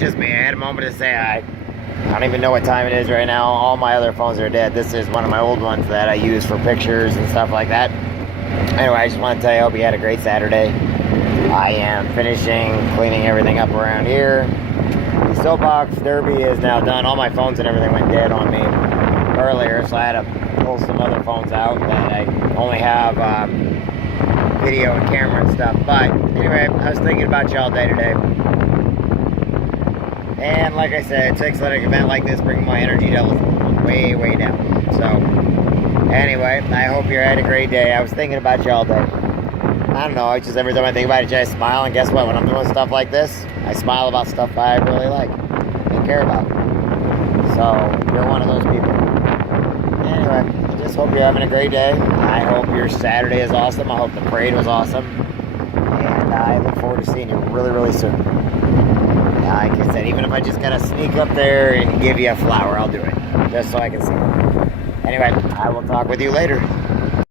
just me. I had a moment to say hi. I don't even know what time it is right now. All my other phones are dead. This is one of my old ones that I use for pictures and stuff like that. Anyway, I just want to tell you, I hope you had a great Saturday. I am finishing cleaning everything up around here. The soapbox derby is now done. All my phones and everything went dead on me earlier, so I had to pull some other phones out that I only have video and camera and stuff. But anyway, I was thinking about you all day today. And like I said, it takes an event like this, bringing my energy levels way, way down. So anyway, I hope you had a great day. I was thinking about you all day. I don't know, just every time I think about it, I smile. And guess what? When I'm doing stuff like this, I smile about stuff I really like and care about. So you're one of those people. Anyway, I just hope you're having a great day. I hope your Saturday is awesome. I hope the parade was awesome. And I look forward to seeing you really, really soon. Like I said, even if I just gotta sneak up there and give you a flower, I'll do it. Just so I can see it. Anyway, I will talk with you later.